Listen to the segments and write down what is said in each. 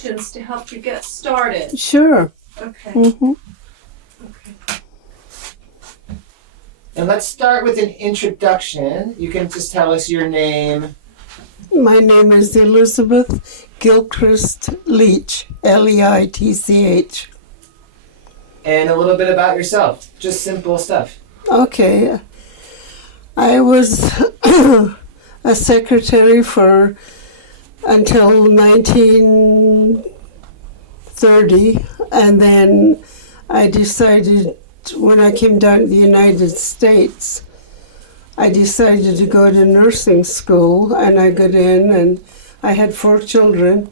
To help you get started. Sure. Okay. Mm-hmm. Okay. And let's start with an introduction. You can just tell us your name. My name is Elizabeth Gilchrist Leach, Leitch. And a little bit about yourself. Just simple stuff. Okay. I was a secretary for until 1930, and then I decided when I came down to the United States, I decided to go to nursing school, and I got in, and I had 4 children.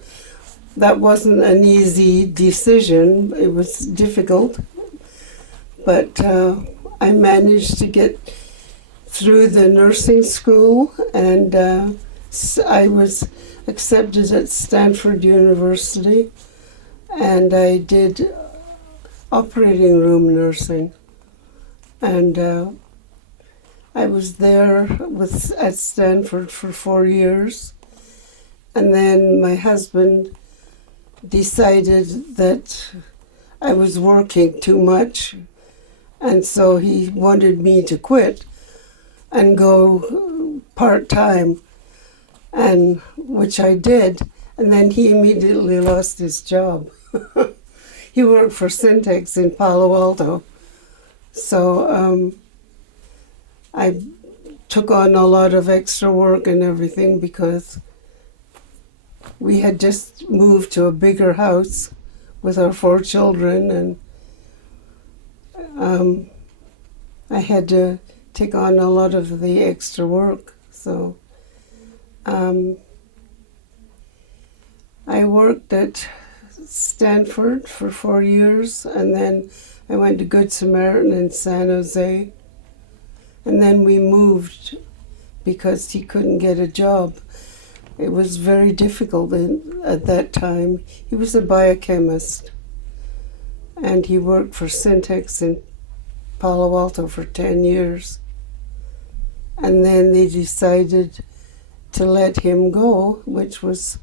That wasn't an easy decision. It was difficult, but I managed to get through the nursing school, and I was accepted at Stanford University, and I did operating room nursing, and I was there at Stanford for 4 years, and then my husband decided that I was working too much, and so he wanted me to quit and go part-time, and which I did, and then he immediately lost his job. He worked for Syntex in Palo Alto, so I took on a lot of extra work and everything because we had just moved to a bigger house with our 4 children, and I had to take on a lot of the extra work. So I worked at Stanford for 4 years, and then I went to Good Samaritan in San Jose, and then we moved because he couldn't get a job. It was very difficult at that time. He was a biochemist, and he worked for Syntex in Palo Alto for 10 years. And then they decided to let him go, which was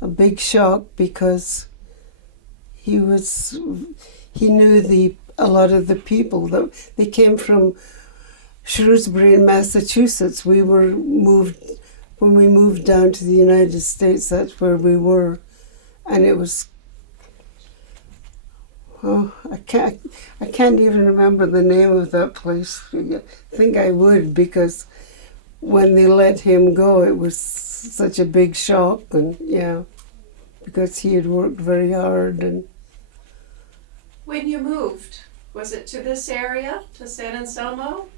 a big shock because he knew a lot of the people. They came from Shrewsbury in Massachusetts. When we moved down to the United States, that's where we were. And it was, I can't even remember the name of that place. I think I would, because when they let him go, it was such a big shock, and yeah, because he had worked very hard. And When you moved, was it to this area, to San Anselmo?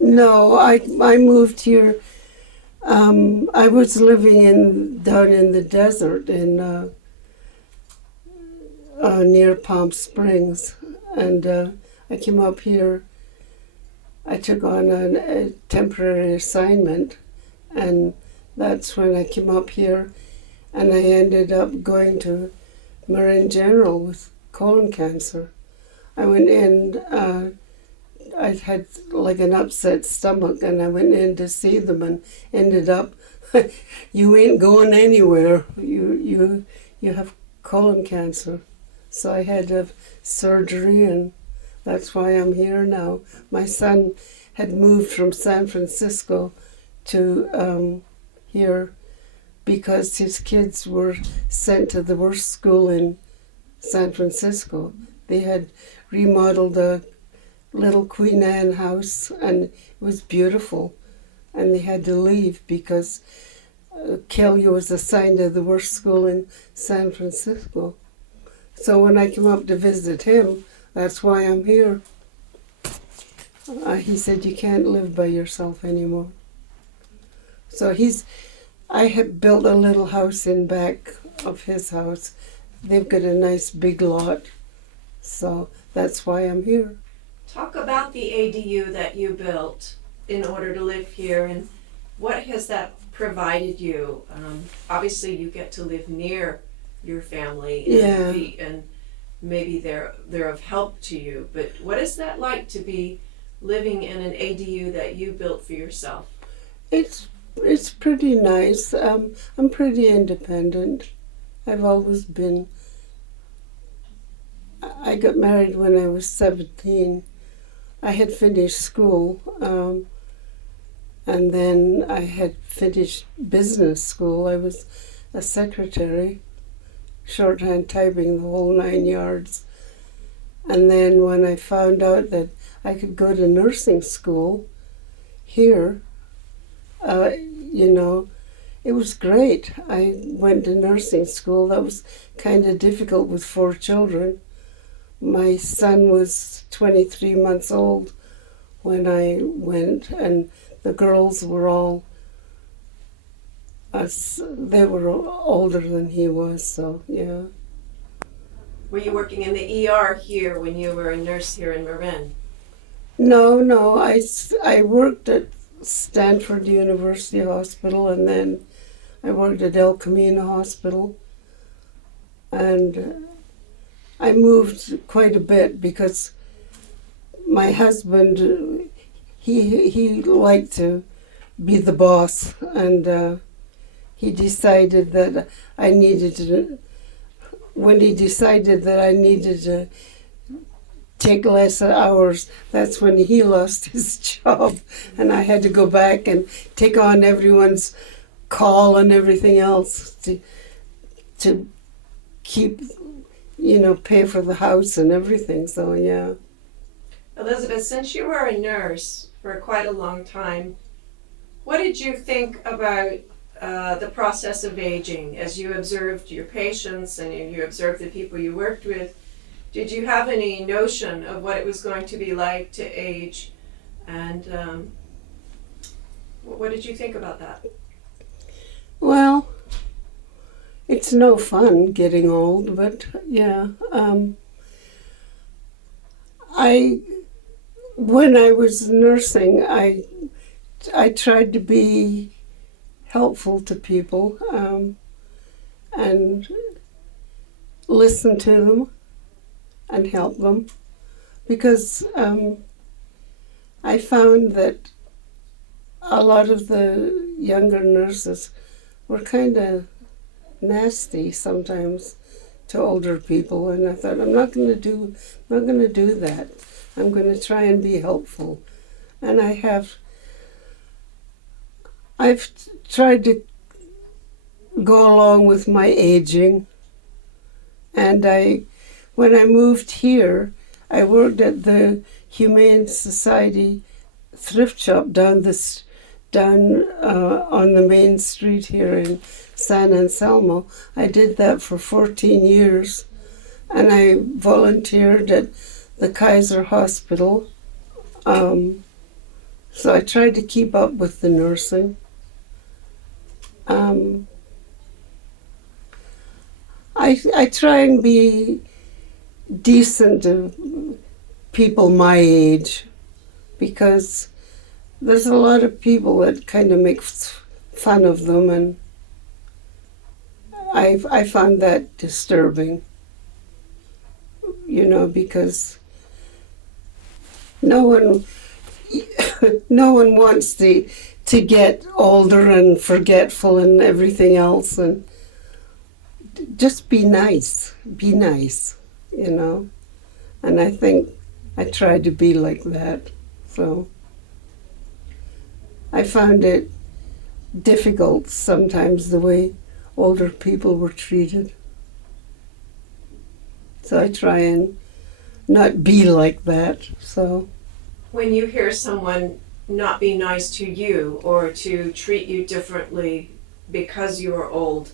no, I moved here. I was living down in the desert in near Palm Springs, and I came up here. I took on a temporary assignment, and that's when I came up here, and I ended up going to Marin General with colon cancer. I went in, I had like an upset stomach, and I went in to see them and ended up, you ain't going anywhere. You have colon cancer. So I had to have surgery, and that's why I'm here now. My son had moved from San Francisco to here because his kids were sent to the worst school in San Francisco. They had remodeled a little Queen Anne house, and it was beautiful, and they had to leave because Kelly was assigned to the worst school in San Francisco. So when I came up to visit him, that's why I'm here. He said, you can't live by yourself anymore. So I had built a little house in back of his house. They've got a nice big lot, so that's why I'm here. Talk about the ADU that you built in order to live here, and what has that provided you? Obviously, you get to live near your family, and maybe they're of help to you. But what is that like to be living in an ADU that you built for yourself? It's pretty nice. I'm pretty independent, I've always been. I got married when I was 17. I had finished school, and then I had finished business school. I was a secretary, shorthand typing, the whole 9 yards. And then when I found out that I could go to nursing school here, you know, it was great. I went to nursing school. That was kind of difficult with 4 children. My son was 23 months old when I went, and the girls were all, they were older than he was, so yeah. Were you working in the ER here when you were a nurse here in Marin? No, I worked at Stanford University Hospital, and then I worked at El Camino Hospital, and I moved quite a bit because my husband, he liked to be the boss, and he decided that I needed to, when he decided that I needed to take less hours, that's when he lost his job, and I had to go back and take on everyone's call and everything else to keep, you know, pay for the house and everything, so yeah. Elizabeth, since you were a nurse for quite a long time, what did you think about the process of aging as you observed your patients and you observed the people you worked with? Did you have any notion of what it was going to be like to age? And what did you think about that? Well, it's no fun getting old, but yeah. When I was nursing, I tried to be helpful to people and listen to them and help them, because I found that a lot of the younger nurses were kind of nasty sometimes to older people, and I thought, I'm not going to do that. I'm going to try and be helpful, and I've tried to go along with my aging, and when I moved here, I worked at the Humane Society thrift shop down on the main street here in San Anselmo. I did that for 14 years, and I volunteered at the Kaiser Hospital. So I tried to keep up with the nursing. I try and be decent to people my age, because there's a lot of people that kind of make fun of them, and I found that disturbing, you know, because no one wants to get older and forgetful and everything else, and just be nice, you know. And I think I tried to be like that, so I found it difficult sometimes the way older people were treated. So I try and not be like that, so. When you hear someone not be nice to you or to treat you differently because you are old,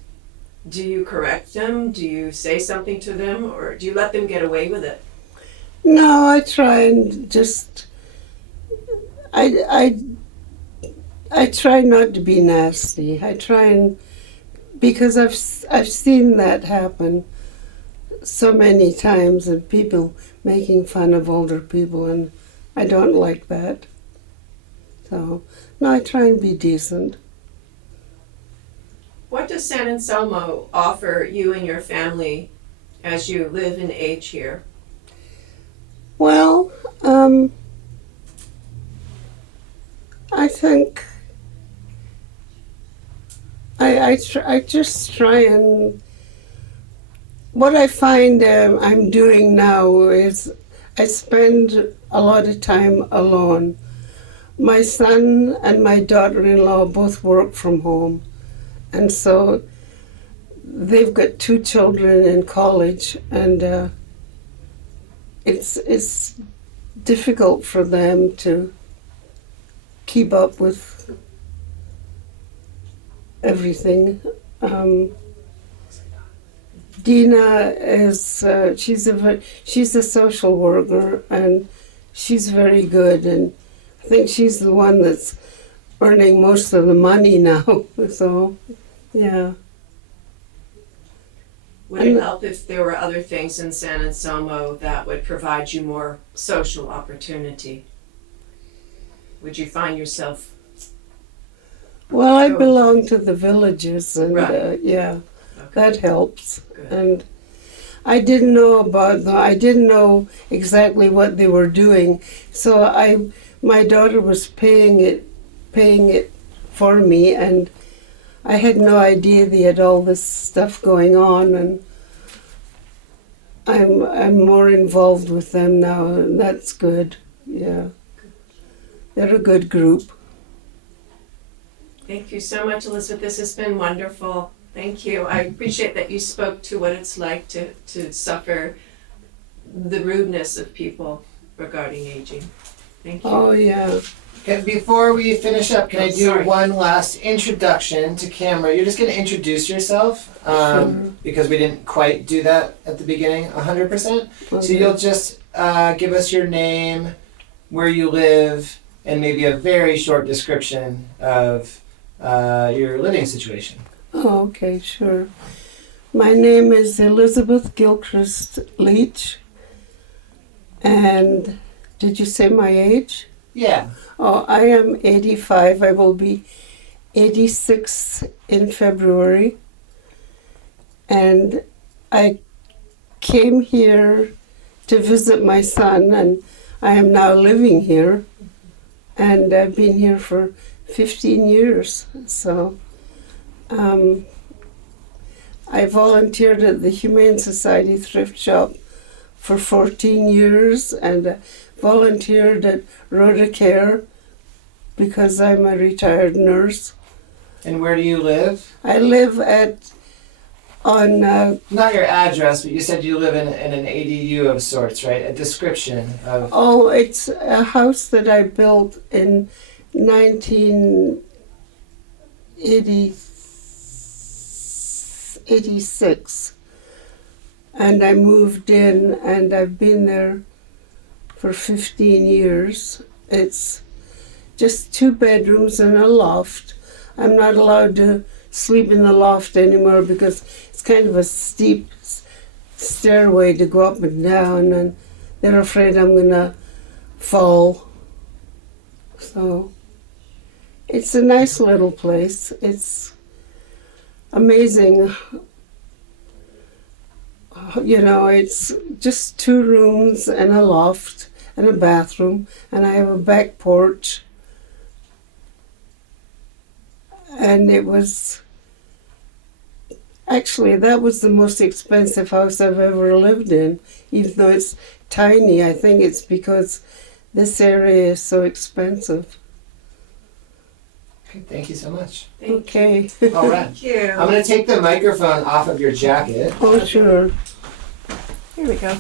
do you correct them? Do you say something to them, or do you let them get away with it? No, I try and just, I try not to be nasty. I try and, because I've seen that happen so many times, and people making fun of older people, and I don't like that. So, no, I try and be decent. What does San Anselmo offer you and your family as you live and age here? Well, I think I just try and what I find I'm doing now is I spend a lot of time alone. My son and my daughter-in-law both work from home, and so they've got 2 children in college, and it's difficult for them to keep up with everything. Dina is she's a social worker, and she's very good, and I think she's the one that's earning most of the money now. So, yeah. Would it help if there were other things in San Anselmo that would provide you more social opportunity? Would you find yourself? Well, I Good. belong to the villages, and Right. yeah, Okay. that helps. Good. And I didn't know about them. I didn't know exactly what they were doing, so my daughter was paying it for me, and I had no idea they had all this stuff going on, and I'm more involved with them now, and that's good. Yeah, they're a good group. Thank you so much, Elizabeth. This has been wonderful. Thank you. I appreciate that you spoke to what it's like to suffer the rudeness of people regarding aging. Thank you. Oh yeah. Okay, before we finish up, can I do Sorry. one last introduction to camera? You're just going to introduce yourself Sure. because we didn't quite do that at the beginning 100%. So Okay. you'll just give us your name, where you live, and maybe a very short description of your living situation. Oh, okay, sure. My name is Elizabeth Gilchrist Leach. And did you say my age? Yeah. Oh, I am 85. I will be 86 in February. And I came here to visit my son, and I am now living here. And I've been here for 15 years. So I volunteered at the Humane Society Thrift Shop for 14 years, and volunteered at Rotacare because I'm a retired nurse. And where do you live? I live on Not your address, but you said you live in an ADU of sorts, right? A description of. oh, it's a house that I built in 1986, and I moved in, and I've been there for 15 years. It's just 2 bedrooms and a loft. I'm not allowed to sleep in the loft anymore because it's kind of a steep stairway to go up and down, and they're afraid I'm gonna fall. So it's a nice little place. It's amazing. You know, it's just 2 rooms and a loft and a bathroom, and I have a back porch. And it was actually, that was the most expensive house I've ever lived in, even though it's tiny. I think it's because this area is so expensive. Okay, thank you so much. Thank you. Okay. All right. Thank you. I'm going to take the microphone off of your jacket. Oh, sure. Here we go.